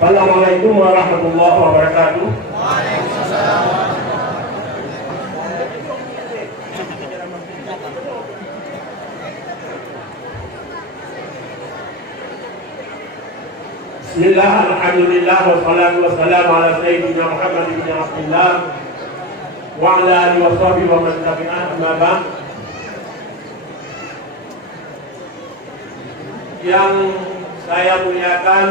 Assalamualaikum warahmatullahi wabarakatuh. Bismillah, alhamdulillah, wassalatu wassalamu ala sayyidina Muhammad ibn Abdullah wa ala alihi wa sahbihi wa man tabi'ah, amma ba'd. Yang saya muliakan,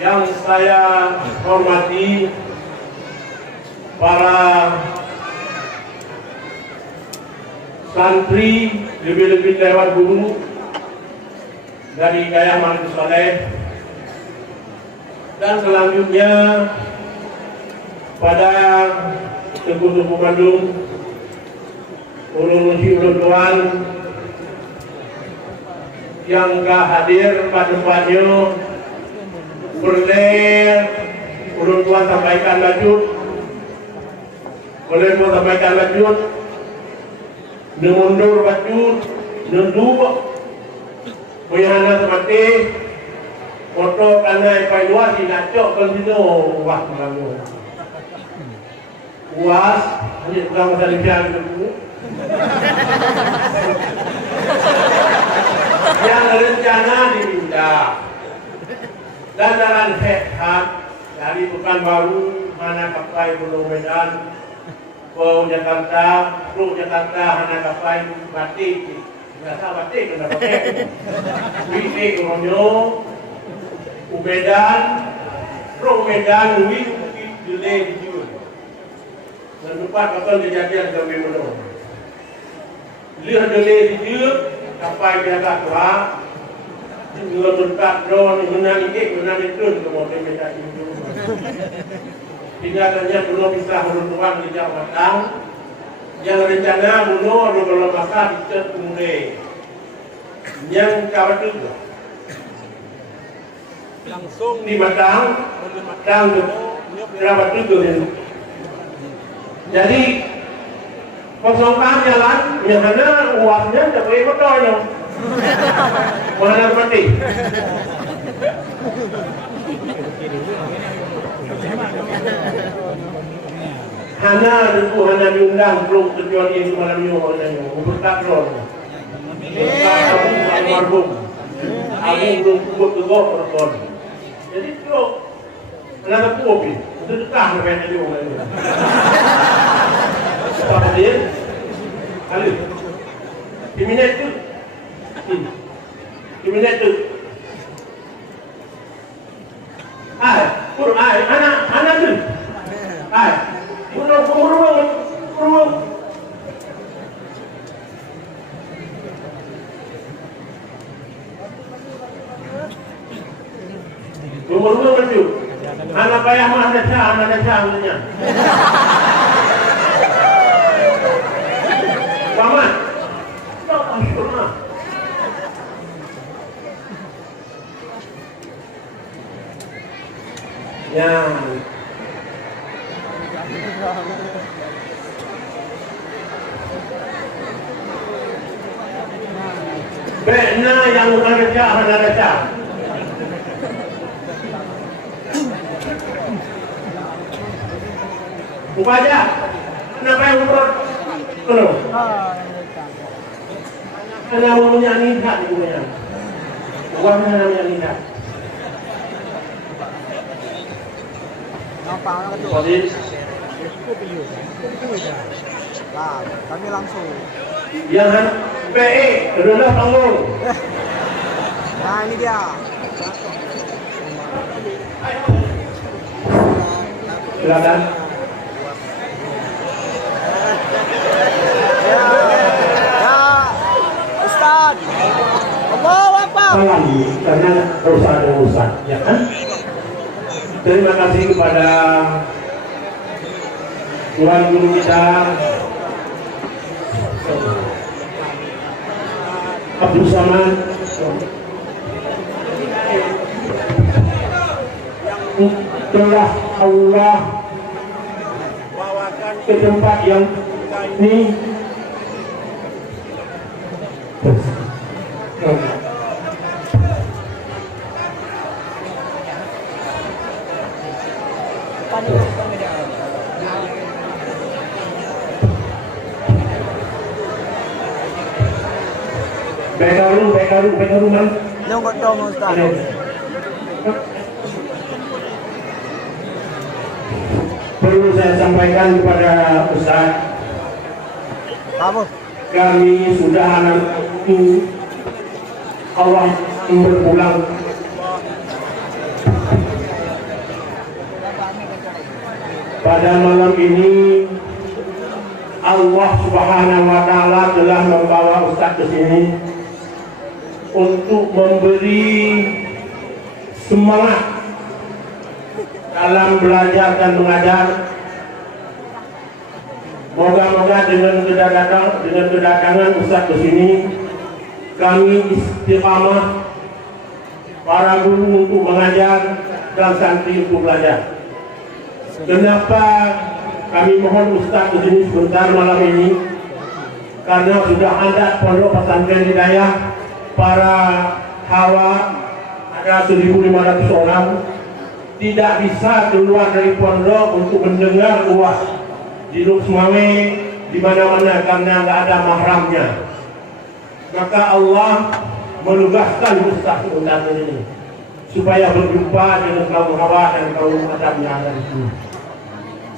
yang saya hormati, para santri, lebih-lebih lewat guru dari Gaya Maulid Soleh, dan selanjutnya pada Teguh Bandung, ulun tuan yang gak hadir pada tempatnya, boleh ulun tuan sampaikan lanjut, boleh tuan sampaikan lanjut, mundur lanjut, nunduk Puyana semati foto karena yang luar di nacok kan sini wah malu puas hanya tukang masa lihat itu yang rencana dipindah dan dalam sehat dari Pekanbaru mana kapai Pulau Medan ke Jakarta, Pulau Jakarta mana kapai Batik. Biasa batik kena pakai. Wih ronyo, Umedan, wih delay di Jun. Dan lupa kata kejadian kami menurut. Lihat delay di Jun, sampai biasa tua. Juga berkat drone, menang itu kemudian mereka itu. Tidak hanya belum bisa menentukan di Jakarta. Yang rencana bunuh kalau masa dicet kemudian yang kawan itu langsung di Batang dan kerabat itu. Jadi kosongkan jalan yang mana uapnya tak boleh kotor dong. Mana seperti hana diundang belum tujuan ini malam ini orangnya berkat roh berkat aku belum buat tegok perkon jadi itu kenapa kopi itu dekah namanya dia orangnya apa dia kali diminat itu anak tu Burung. Maju. Anak payah mah ada sahnya. Paman. Tak pernah. Ya. Benar yang bukan recah, hanya recah. Upaja, kenapa yang umroh? Belum. Hanya umumnya niat ibunya. Uangnya hanya niat. Tadi kami langsung. Yang PE adalah tanggung. Nah ini dia. Silakan. Ya, Ustaz. Allahu Akbar. Karena harus ada urusan, ya kan? Terima kasih kepada Tuan Guru kita Abdul Samad telah Allah bawakan ke tempat yang ini. Baik man. Nunggu dong Ustaz. Perlu saya sampaikan kepada Ustaz, Apa? kami sudah anak Allah berpulang. Pada malam ini Allah Subhanahu wa Ta'ala telah membawa Ustaz ke sini untuk memberi semangat dalam belajar dan mengajar. Moga-moga dengan kedatangan Ustaz ke sini, kami istiqamah, para guru untuk mengajar dan santri untuk belajar. Kenapa kami mohon Ustaz ke sini sebentar malam ini? Karena sudah ada pondok pesantren Hidayah para hawa ada 1.500 orang tidak bisa keluar dari pondok untuk mendengar uas di Luk Sumawe di mana-mana karena nggak ada mahramnya. Maka Allah menugaskan Ustaz sebentar ini supaya berjumpa dengan kaum hawa dan kaum adam yang ada di sini.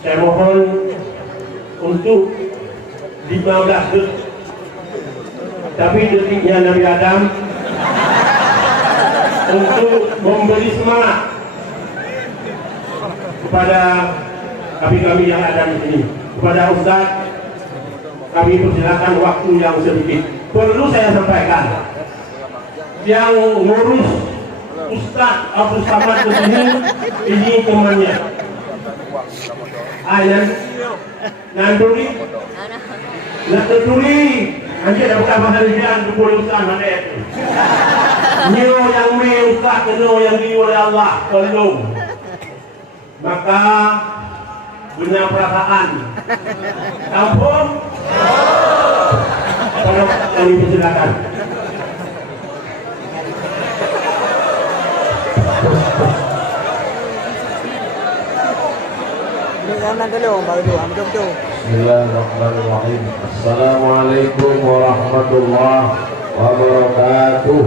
Saya mohon untuk 15 detik, tapi detiknya Nabi Adam, untuk memberi semangat kepada kami-kami yang ada di sini. Kepada Ustaz, kami persilakan waktu yang sedikit. Perlu saya sampaikan, yang ngurus Ustaz Abdul Samad ke sini, ini temannya. Ayan, nanduri, anjir dah bukan bahasa Indonesia, boleh Ustaz mana itu? Nyo yang me Ustaz kena yang di oleh Allah, belum. Maka punya perasaan. Kampung. Tolong kami persilakan. Bismillahirrahmanirrahim. Assalamualaikum warahmatullahi wabarakatuh.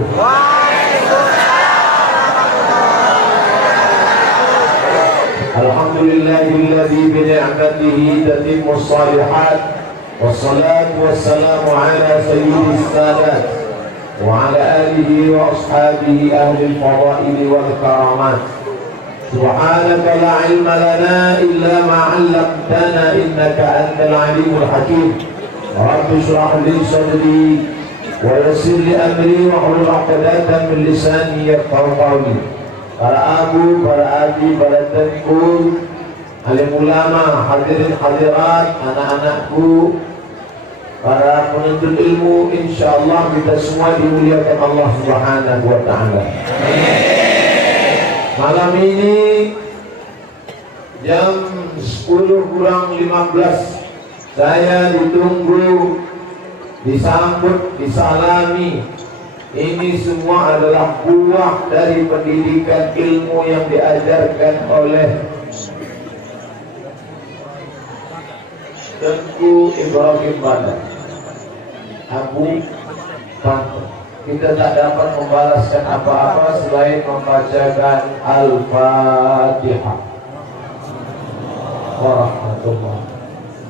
Alhamdulillahilladzi bi ni'matihi tatimmus shalihat wassalatu wassalamu ala sayyidis sadat wa ala alihi wa ashabihi ahli al-fadail wal karamat. Subhanaka la ilma lana illa ma 'allamtana innaka antal alimul hakim. Rabbi shrah li sadri wa yassir li amri wa hlul 'uqdatam min lisani yafqahu qawli. Para abu, para adik, para tengku, alim ulama, hadirin hadirat, anak-anakku, para penuntut ilmu, insyaallah kita semua dimuliakan Allah Subhanahu wa Ta'ala. Malam ini jam 10:15 saya ditunggu, disambut, disalami. Ini semua adalah buah dari pendidikan ilmu yang diajarkan oleh Tengku Ibrahim Badar Abu Panto. Kita tak dapat membalaskan apa-apa selain membacakan Al-Fatihah. Warahmatullahi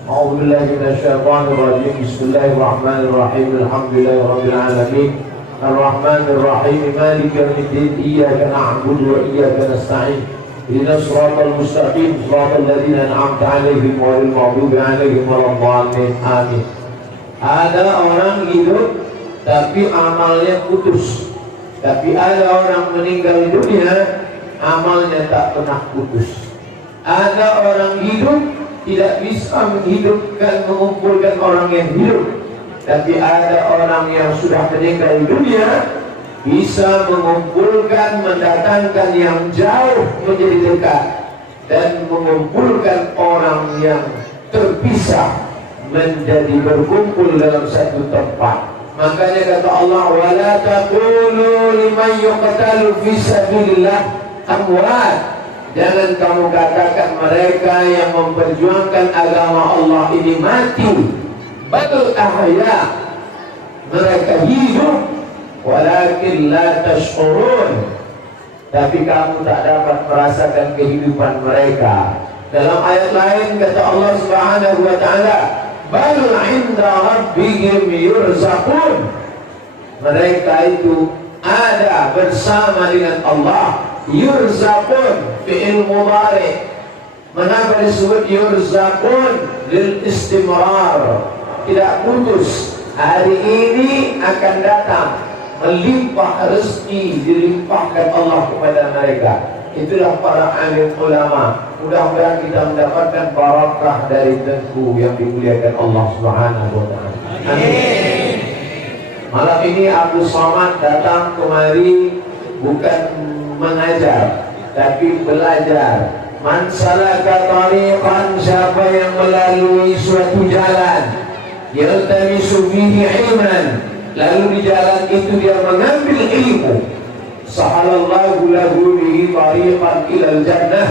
A'udzubillahi minasyaitonir rajim. Bismillahirrahmanirrahim. Alhamdulillahirabbil alamin. Ar-Rahmanir Rahim, Maliki yaumiddin, iyyaka na'budu wa iyyaka nasta'in. Ihdinas siratal mustaqim, siratal ladzina an'amta 'alaihim ghairil maghdubi 'alaihim waladdallin. Amin. Ada orang hidup tapi amalnya putus. Tapi ada orang meninggal dunia, amalnya tak pernah putus. Ada orang hidup tidak bisa menghidupkan, mengumpulkan orang yang hidup. Tapi ada orang yang sudah meninggal dunia bisa mengumpulkan, mendatangkan yang jauh menjadi dekat, dan mengumpulkan orang yang terpisah menjadi berkumpul dalam satu tempat. Makanya kata Allah, wala taqulu liman yuqtalu fi sabilillah amwat. Jangan kamu katakan mereka yang memperjuangkan agama Allah ini mati. Bal ahya, mereka hidup, walakin la tash'urun, tapi kamu tak dapat merasakan kehidupan mereka. Dalam ayat lain kata Allah Subhanahu wa taala, bal 'inda rabbihim yurzaqun. Mereka itu ada bersama dengan Allah. Yurzaqun fi'il mudhari'. Mengapa disebut yurzaqun? Lil istimrar, tidak putus. Hari ini akan datang melimpah rezeki, dilimpahkan Allah kepada mereka. Itulah para alim ulama. Mudah-mudahan kita mendapatkan barakah dari tengku yang dimuliakan Allah Subhanahu wa taala. Amin. Malam ini Abu Somad datang kemari bukan mengajar tapi belajar. Man salaka tariqan, siapa yang melalui suatu jalan, yaltamisu fihi ilman, lalu di jalan itu dia mengambil ilmu, sahalallahu lahu bihi tariqan ilal jannah,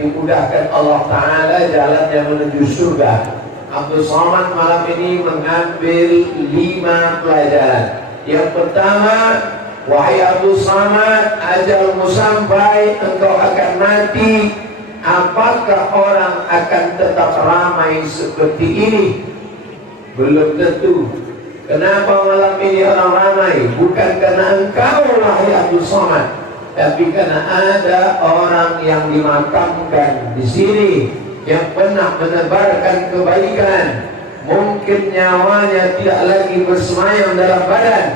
dimudahkan Allah Ta'ala jalannya menuju surga. Abdul Somad malam ini mengambil 5 pelajaran. Yang pertama, wahai Abdul Somad, ajalmu sampai, engkau akan mati. Apakah orang akan tetap ramai seperti ini? Belum tentu. Kenapa malam ini orang ramai? Bukan karena engkau wahai Abdul Somad, tapi karena ada orang yang dimakamkan di sini yang pernah menebarkan kebaikan. Mungkin nyawanya tidak lagi bersemayam dalam badan,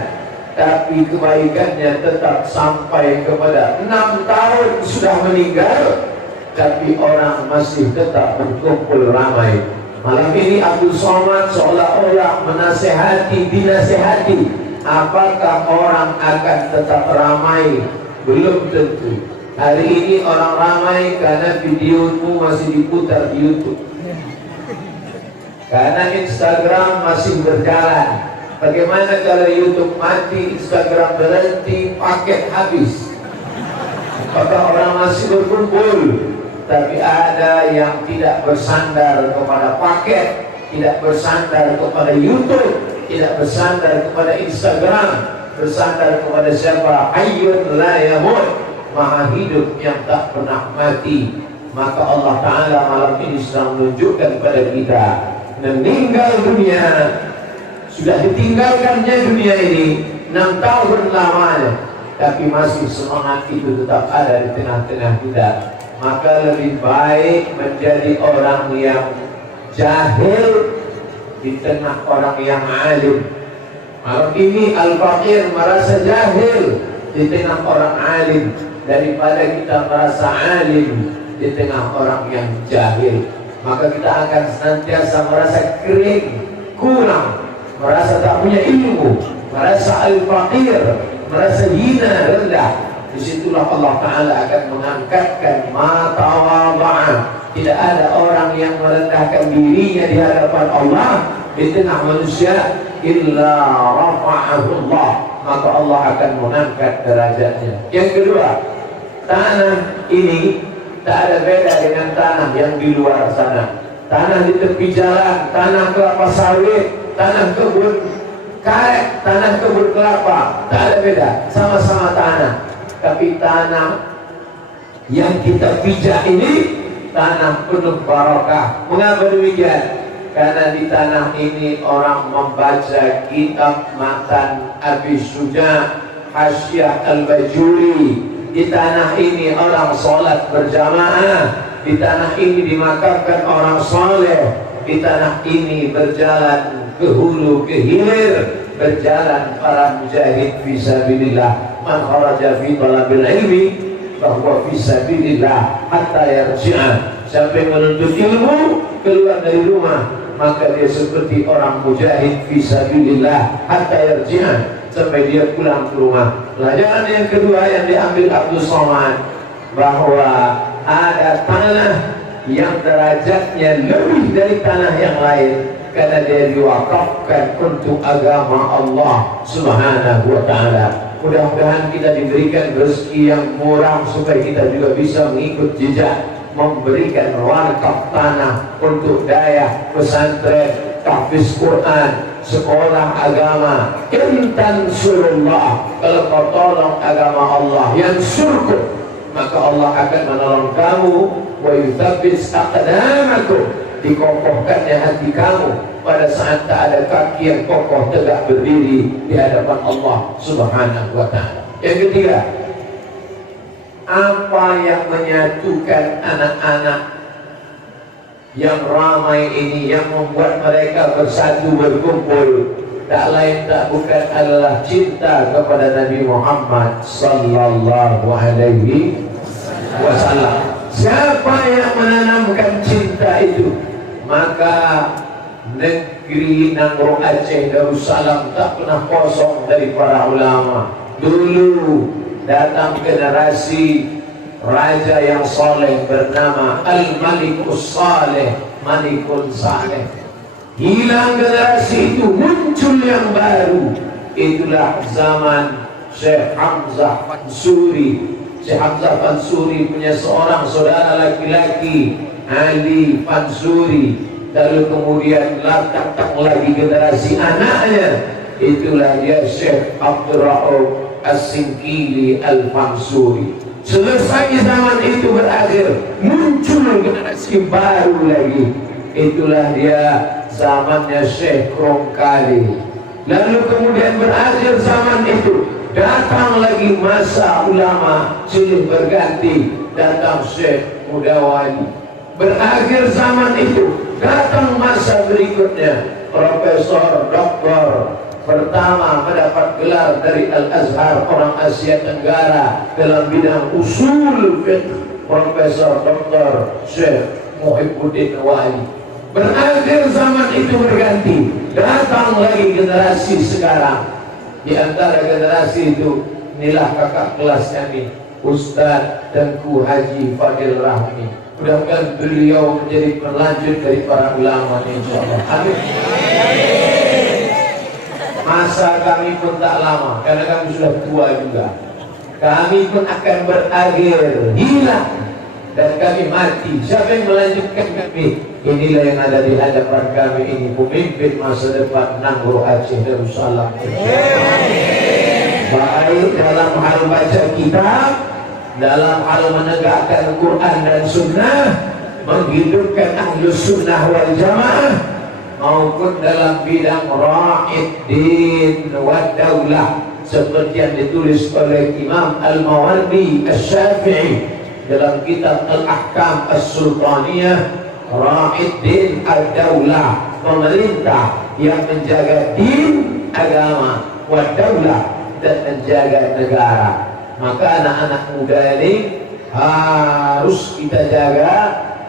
tapi kebaikannya tetap sampai kepada 6 tahun sudah meninggal, tapi orang masih tetap berkumpul ramai. Malam ini Abdul Somad seolah-olah menasehati, dinasehati. Apakah orang akan tetap ramai? Belum tentu. Hari ini orang ramai karena videomu masih diputar di YouTube, karena Instagram masih berjalan. Bagaimana kalau YouTube mati, Instagram berhenti, paket habis? Apakah orang masih berkumpul? Tapi ada yang tidak bersandar kepada paket, tidak bersandar kepada YouTube, tidak bersandar kepada Instagram, bersandar kepada siapa? Hayyun la yamut, Maha hidup yang tak pernah mati. Maka Allah Ta'ala malam ini sedang menunjukkan kepada kita, meninggal dunia, sudah ditinggalkannya dunia ini 6 tahun lamanya, tapi masih semangat itu tetap ada di tengah-tengah kita. Maka lebih baik menjadi orang yang jahil di tengah orang yang alim. Malam ini al-faqir merasa jahil di tengah orang alim, daripada kita merasa alim di tengah orang yang jahil. Maka kita akan senantiasa merasa kering, kurang, merasa tak punya ilmu, merasa al-faqir, merasa hina, rendah. Disitulah Allah Ta'ala akan mengangkatkan matawada'ah. Tidak ada orang yang merendahkan dirinya di hadapan Allah di tengah manusia illa rafa'ahullah, maka Allah akan mengangkat derajatnya. Yang kedua, tanah ini tak ada beda dengan tanah yang di luar sana. Tanah di tepi jalan, tanah kelapa sawit, tanah kebun karet, tanah kebun kelapa, tak ada beda, sama-sama tanah. Tapi tanah yang kita pijak ini tanah penuh barakah. Mengapa demikian? karena di tanah ini orang membaca kitab matan Abi Suja Hasyiah Al-Bajuri. Di tanah ini orang sholat berjamaah. Di tanah ini dimakamkan orang soleh. Di tanah ini berjalan ke hulu ke hilir, berjalan para mujahid fisabilillah. Man kharaja fi talabil ilmi bahwa fisabilillah hatta yarji'a. Siapa yang menuntut ilmu keluar dari rumah, maka dia seperti orang mujahid fisabilillah hatta yarji'a, sampai dia pulang ke rumah. Pelajaran yang kedua yang diambil Abdul Somad, bahwa ada tanah yang derajatnya lebih dari tanah yang lain karena dia diwakafkan untuk agama Allah Subhanahu wa ta'ala. Mudah-mudahan kita diberikan rezeki yang murah supaya kita juga bisa mengikut jejak memberikan wakaf tanah untuk daya pesantren, tahfiz Quran, sekolah agama. Intan surullah, kalau kau tolong agama Allah yang surga, maka Allah akan menolong kamu. Wa yuthabbit aqdamakum, dikokohkannya hati kamu pada saat tak ada kaki yang kokoh tegak berdiri di hadapan Allah Subhanahu wa ta'ala. Yang ketiga, apa yang menyatukan anak-anak yang ramai ini, yang membuat mereka bersatu berkumpul, tak lain tak bukan adalah cinta kepada Nabi Muhammad sallallahu alaihi wasallam. Siapa yang menanamkan cinta itu, maka negeri Nangro Aceh Darussalam tak pernah kosong dari para ulama. Dulu datang generasi raja yang soleh bernama Al-Malikus Saleh, Malikul Saleh. Hilang generasi itu, muncul yang baru. Itulah zaman Syekh Hamzah Fansuri. Syekh Hamzah Fansuri punya seorang saudara laki-laki, Ali Fansuri. Lalu kemudian datang lagi generasi anaknya. Itulah dia Syekh Abdul Rauf As-Singkili Al-Fansuri. Selesai zaman itu berakhir, muncul generasi baru lagi. Itulah dia zamannya Syekh Krongkali. Lalu kemudian berakhir zaman itu, datang lagi masa ulama silih berganti, datang Syekh Mudawali. Berakhir zaman itu, datang masa berikutnya, Profesor Doktor pertama mendapat gelar dari Al-Azhar, orang Asia Tenggara dalam bidang usul fiqh, Profesor Doktor Syekh Muhibbuddin Wali. Berakhir zaman itu berganti, datang lagi generasi sekarang. Di antara generasi itu, inilah kakak kelas kami, Ustadz Tengku Haji Fadil Rahmi. Mudah-mudahan beliau menjadi pelanjut dari para ulama, insyaallah. Amin. Masa kami pun tak lama, karena kami sudah tua juga. Kami pun akan berakhir, hilang, dan kami mati. Siapa yang melanjutkan kami? Inilah yang ada di hadapan kami ini, pemimpin masa depan Nangro Aceh Darussalam. Baik dalam hal baca kitab, dalam hal menegakkan Quran dan Sunnah, menghidupkan Ahlus Sunnah wal Jamaah, maupun dalam bidang ra'id din wa daulah, seperti yang ditulis oleh Imam Al-Mawardi Asy-Syafi'i dalam kitab Al-Ahkam As-Sultaniyah. Ra'id din ad-daulah, pemerintah yang menjaga din, agama, wa daulah, dan menjaga negara. Maka anak-anak muda ini harus kita jaga,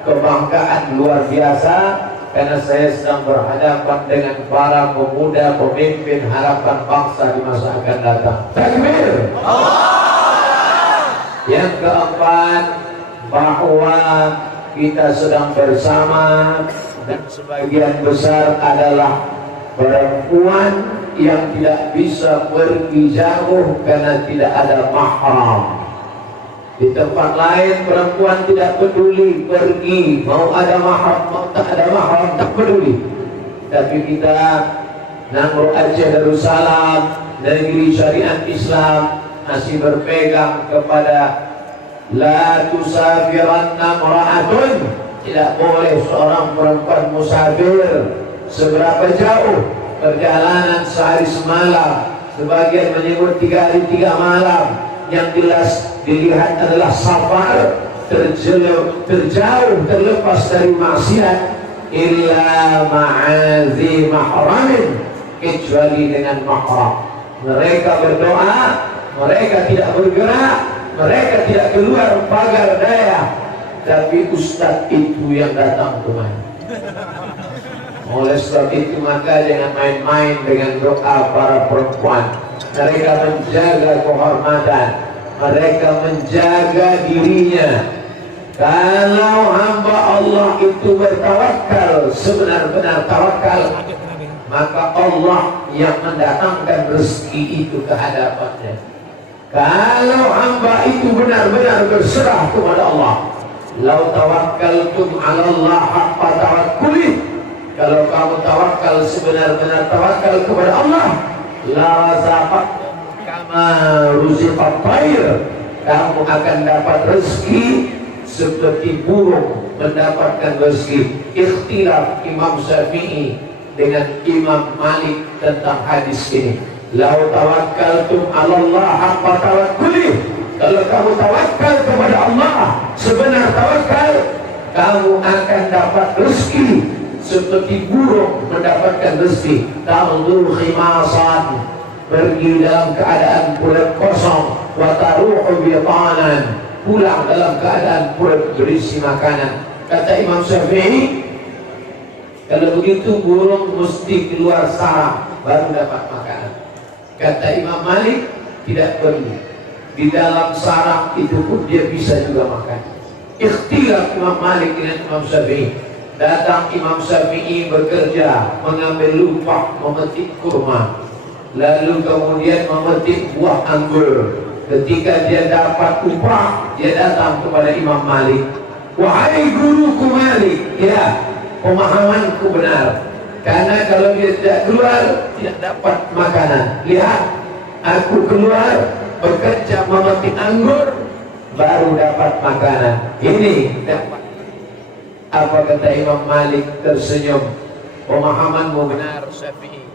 kebanggaan luar biasa. Karena saya sedang berhadapan dengan para pemuda pemimpin harapan bangsa di masa akan datang. Takbir! Yang keempat, bahwa kita sedang bersama, dan sebagian besar adalah perempuan yang tidak bisa pergi jauh karena tidak ada mahram. Di tempat lain perempuan tidak peduli pergi, mau ada mahram, mau tak ada mahram, tak peduli. Tapi kita Nangro Aceh Darussalam, negeri syariat Islam, masih berpegang kepada la tusafiranna mar'atun Tidak boleh seorang perempuan musafir seberapa jauh perjalanan sehari semalam, sebagian menyebut 3 hari 3 malam, yang jelas dilihat adalah safar, terjauh terlepas dari maksiat, illa ma'azi mahramin, kecuali dengan mahram. Mereka berdoa, mereka tidak bergerak, mereka tidak keluar pagar daya, tapi ustaz itu yang datang kemari. Oleh sebab itu maka jangan main-main dengan doa para perempuan. Mereka menjaga kehormatan, mereka menjaga dirinya. Kalau hamba Allah itu bertawakal, sebenar-benar tawakal, maka Allah yang mendatangkan rezeki itu ke hadapannya. Kalau hamba itu benar-benar berserah kepada Allah, lau tawakkaltum 'ala Allah haqqa tawakkulih, kalau kamu tawakal sebenar-benar tawakal kepada Allah, la razaqakum kama ruziqat thair, kamu akan dapat rezeki seperti burung mendapatkan rezeki. Ikhtilaf Imam Syafi'i dengan Imam Malik tentang hadis ini. Lau tawakkaltum 'ala Allah haqqa tawakkulih, kalau kamu tawakal kepada Allah sebenar tawakal, kamu akan dapat rezeki seperti burung mendapatkan rezeki. Ta'udhu khimasan, pergi dalam keadaan perut kosong, wa taruhu bitanan, pulang dalam keadaan perut berisi makanan. Kata Imam Syafi'i, kalau begitu burung mesti keluar sarang baru dapat makanan. Kata Imam Malik, tidak perlu, di dalam sarang itu pun dia bisa juga makan. Ikhtilaf Imam Malik dengan Imam Syafi'i. Datang Imam Syafi'i bekerja, mengambil lupak, memetik kurma, lalu kemudian memetik buah anggur. Ketika dia dapat upah, dia datang kepada Imam Malik. Wahai guruku Malik, ya, pemahamanku benar, karena kalau dia tidak keluar, tidak dapat makanan. Lihat, aku keluar bekerja memetik anggur, baru dapat makanan. Ini dapat. Apa kata Imam Malik tersenyum? Pemahamanmu benar Syafi'i.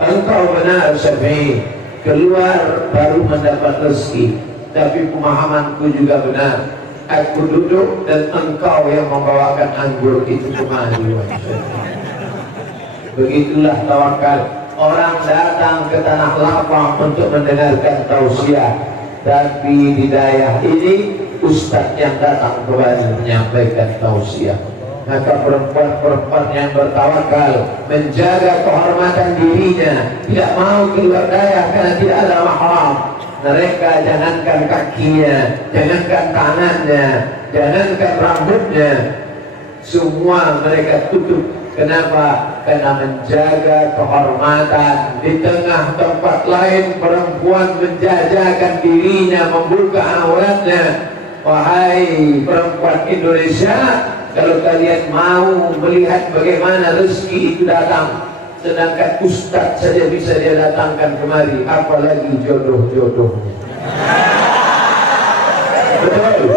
Engkau benar Syafi'i, keluar baru mendapat rezeki. Tapi pemahamanku juga benar. Aku duduk dan engkau yang membawakan anggur itu kemari. Begitulah tawakal. Orang datang ke tanah lapang untuk mendengarkan tausiah, tapi di daerah ini ustaz yang datang kembali menyampaikan tausiah. Maka perempuan-perempuan yang bertawakal, menjaga kehormatan dirinya, tidak mau keluar daya karena tidak ada mahram. Mereka jangankan kakinya, jangankan tangannya, jangankan rambutnya, semua mereka tutup. Kenapa? Karena menjaga kehormatan. Di tengah tempat lain perempuan menjajakan dirinya, membuka auratnya. Wahai perempuan Indonesia, kalau kalian mau melihat bagaimana rezeki itu datang, sedangkan ustaz saja bisa dia datangkan kemari, apalagi jodoh-jodoh. Betul.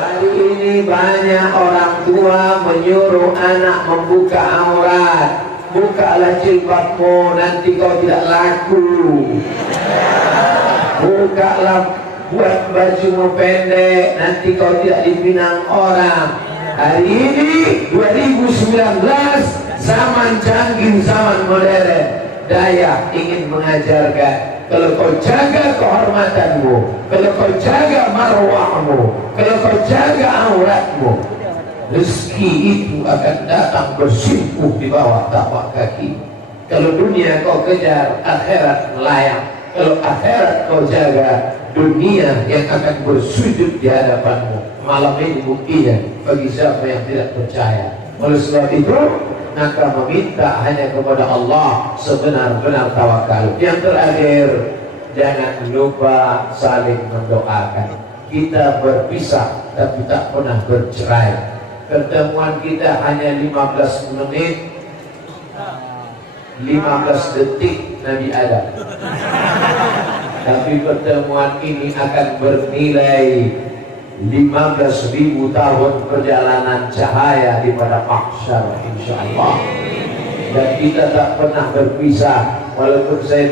Hari ini banyak orang tua menyuruh anak membuka aurat. Bukalah jilbabmu, nanti kau tidak laku. Bukalah, buat bajumu pendek, nanti kau tidak dipinang orang. Hari ini 2019, zaman canggih, zaman modern. Daya ingin mengajarkan, kalau kau jaga kehormatanmu, kalau kau jaga marwahmu, kalau kau jaga auratmu, rezeki itu akan datang bersimpuh di bawah tapak kaki. Kalau dunia kau kejar, akhirat melayang. Kalau akhirat kau jaga, dunia yang akan bersujud di hadapanmu. Malam ini buktinya bagi siapa yang tidak percaya. Oleh sebab itu, maka meminta hanya kepada Allah sebenar-benar tawakal. Yang terakhir, jangan lupa saling mendoakan. Kita berpisah tapi tak pernah bercerai. Pertemuan kita hanya 15 menit, 15 detik Nabi Adam. Tapi pertemuan ini akan bernilai 15.000 tahun perjalanan cahaya di pada mahsyar insyaallah. Dan kita tak pernah berpisah walaupun saya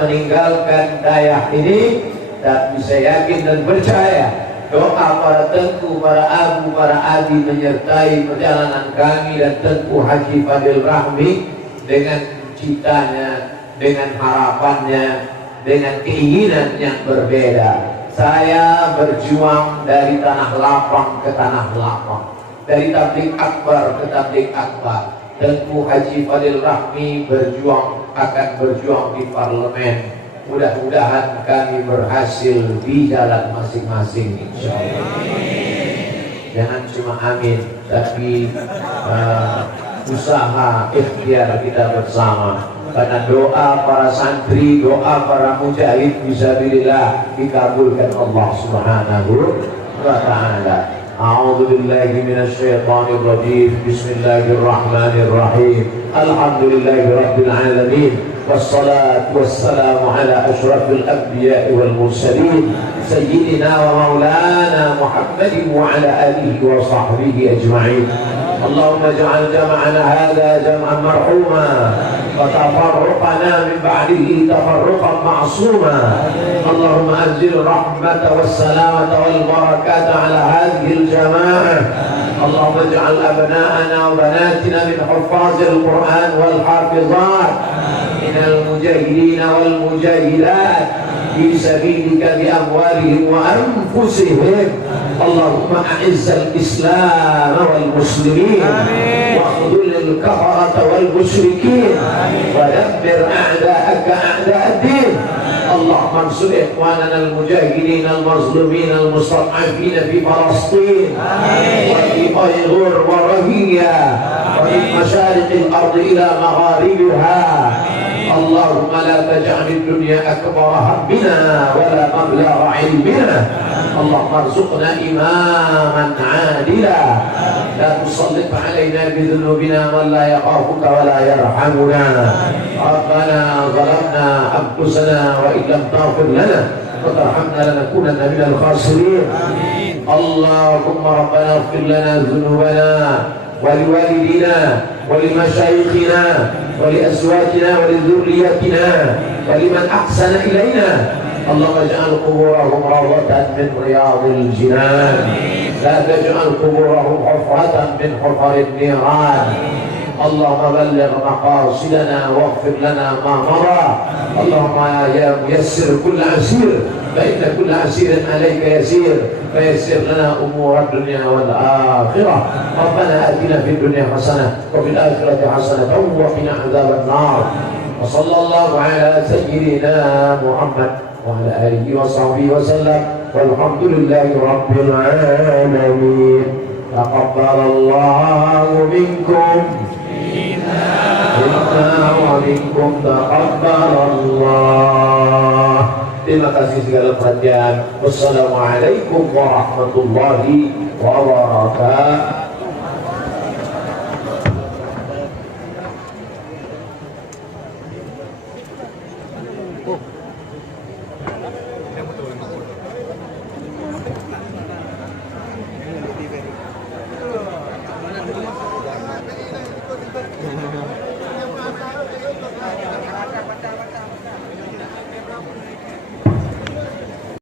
meninggalkan daerah ini, tapi saya yakin dan percaya doa para tengku, para abu, para adi menyertai perjalanan kami dan tengku Haji Fadil Rahmi dengan citanya, dengan harapannya, dengan keinginan yang berbeda. Saya berjuang dari tanah lapang ke tanah lapang, dari tabligh akbar ke tabligh akbar. Tengku Haji Fadil Rahmi akan berjuang di parlemen. Mudah-mudahan kami berhasil di jalan masing-masing insyaallah. Jangan cuma amin, tapi usaha ikhtiar kita bersama. Karena doa para santri, doa para mujahid fisabilillah dikabulkan Allah Subhanahu wa taala. A'udzu billahi minasy syaithanir rajim. Bismillahirrahmanirrahim. Alhamdulillahi rabbil alamin. Wassalatu wassalamu ala asyrafil anbiya'i wal mursalin sayyidina wa maulana Muhammadin wa ala alihi wa sahbihi ajma'in. Allahumma ij'al jam'ana hadha jam'an marhuma wa tafarruqana min ba'dihi tafarruqan ma'suma. Allahumma anzil rahmata was salamata wal barakata ala hadhihi al jama'ah. Allahumma ij'al abna'ana wa banatina min huffazil Qur'an wal hafizat من المجاهدين والمجاهدات في سبيلك بأموالهم وأنفسهم. اللهم أعز الإسلام والمسلمين واخذل الكفرة والمشركين ودمر أعداءك أعداء الدين. اللهم انصر إخواننا المجاهدين المظلومين المستضعفين في فلسطين وفي أيغور ورهية ومن مشارق الأرض إلى مغاربها. اللهم لا تجعل الدنيا أكبر همنا ولا مبلغ علمنا. اللهم ارزقنا إماما عادلا لا تسلط علينا بذنوبنا من لا يخافك ولا يرحمنا. ربنا ظلمنا أنفسنا وإن لم تغفر لنا وترحمنا لنكونن من الخاسرين. اللهم ربنا اغفر لنا ذنوبنا ولوالدينا ولمشايخنا ولأزواجنا ولذريتنا ولمن أحسن إلينا. اللهم اجعل قبورهم روضة من رياض الجنان لا تجعل قبورهم حفرة من حفر النيران. اللهم بلغ مقاصدنا واغفر لنا ما مضى. اللهم يسر كل عسير فإن كل عسير عليك يسير فيسر لنا أمور الدنيا والآخرة. ربنا آتنا في الدنيا حسنة وفي الآخرة حسنة وقنا عذاب النار. وصلى الله على سيدنا محمد وعلى آله وصحبه وسلم والحمد لله رب العالمين. تقبل الله منكم ومنكم تقبل الله. Terima kasih segala perhatian. Wassalamualaikum warahmatullahi wabarakatuh.